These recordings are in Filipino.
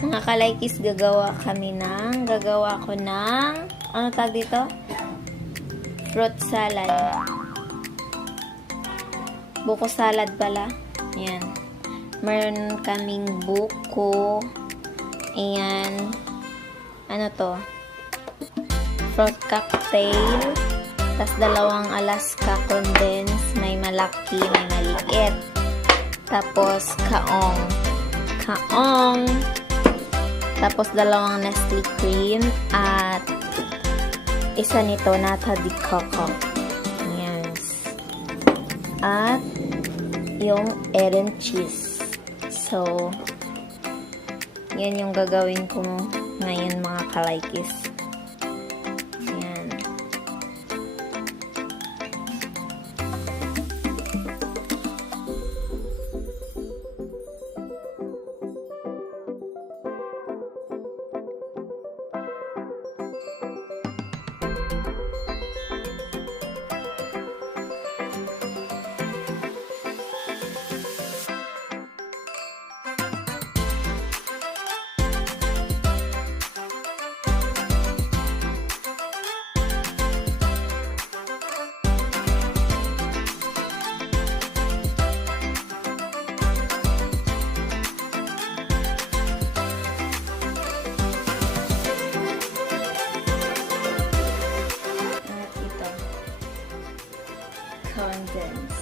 Mga kalaykis, gagawa ko ng, ano tag dito? Fruit salad. Bukosalad pala. Ayan. Meron kaming buko. Ayan. Ano to? Fruit cocktail. Tas 2 Alaska condense. May malaki, may maliit. Tapos kaong. Tapos 2 Nestle cream. At isa nito nata di coco. Yes. At yung egg and cheese. So, yan yung gagawin ko ngayon mga kalaykis. Yan. Condense.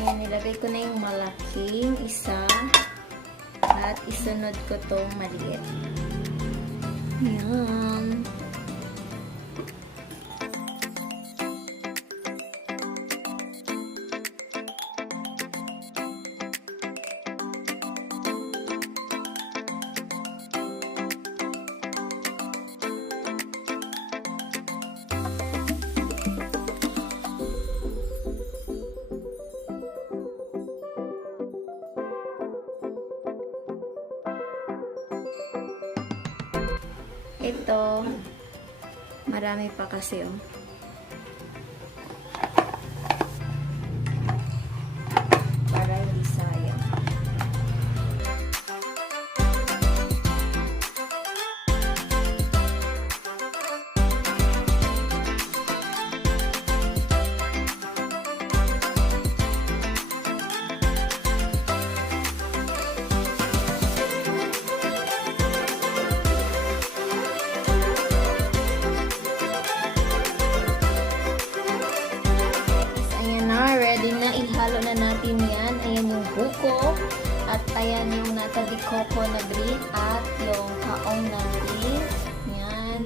Ayan, nilagay ko na yung malaking isa at isunod ko tong maliit. Ayan. Ito, marami pa kasi oh. Para hindi sayang. Ihalo na natin yan. Ayan yung buko. At ayan yung nata di coco na green. At yung kaong na green. Yan.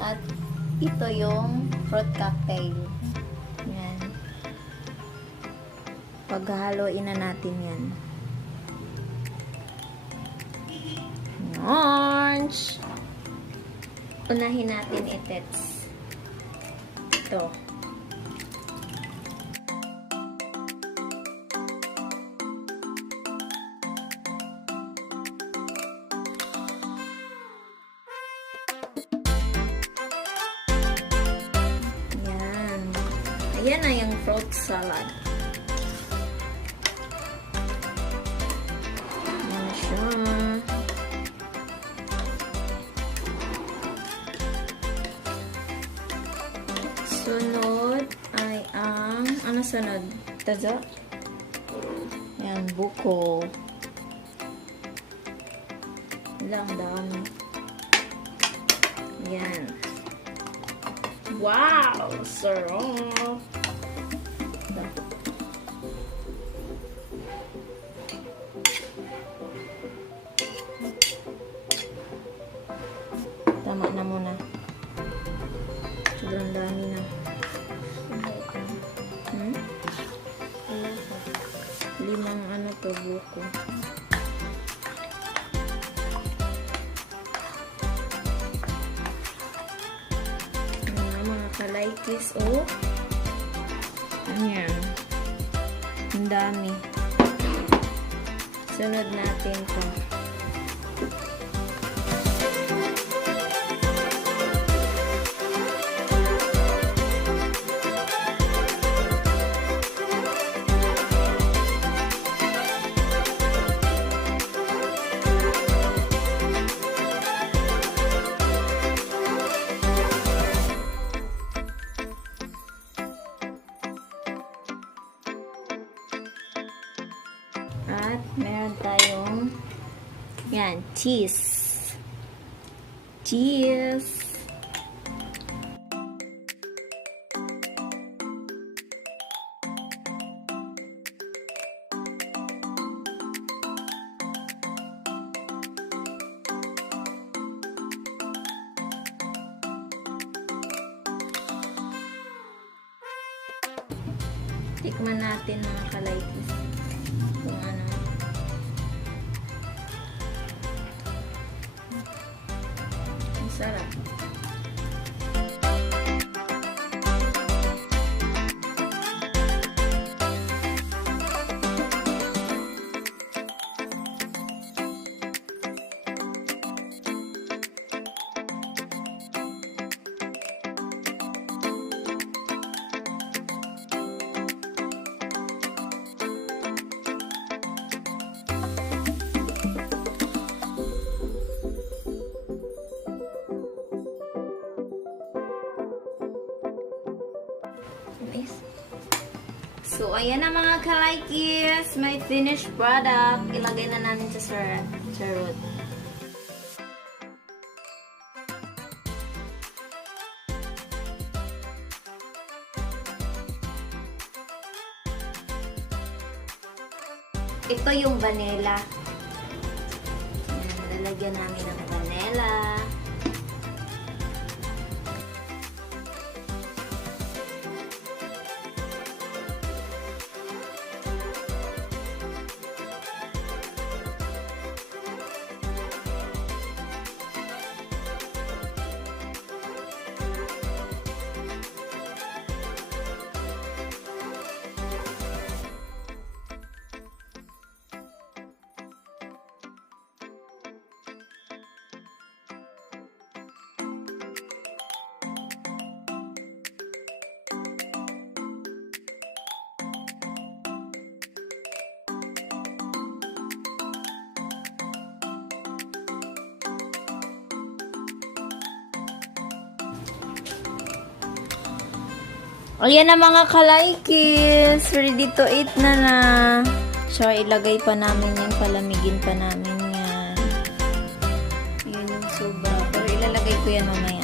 At ito yung fruit cocktail. Yan. Paghahaloin na natin yan. Orange. Unahin natin itets. Ito. Ayan na yung fruit salad. Ayan na siya. Sunod ay ang, ano sunod? Tazo? Ayan, buko. Lang dami. Ayan. Wow! Sarap! dami na. Hmm? 5 ano to, buko. Mga kalaykis, oh. Ayan. Ang dami. Sunod natin to. At meron tayong yan, cheese. Cheese. Tikman natin mga kalaykis. Kung ano. Ang sarap. So, ayan na mga kalaykis. May finished product. Ilagay na namin sa sarot. Ito yung vanilla. Ayan, lalagyan namin ng vanilla. Ayan na mga kalaykis. Ready to eat na. So, ilagay pa namin yan. Palamigin pa namin yan. Ayan yung suba. Pero ilalagay ko yan mamaya.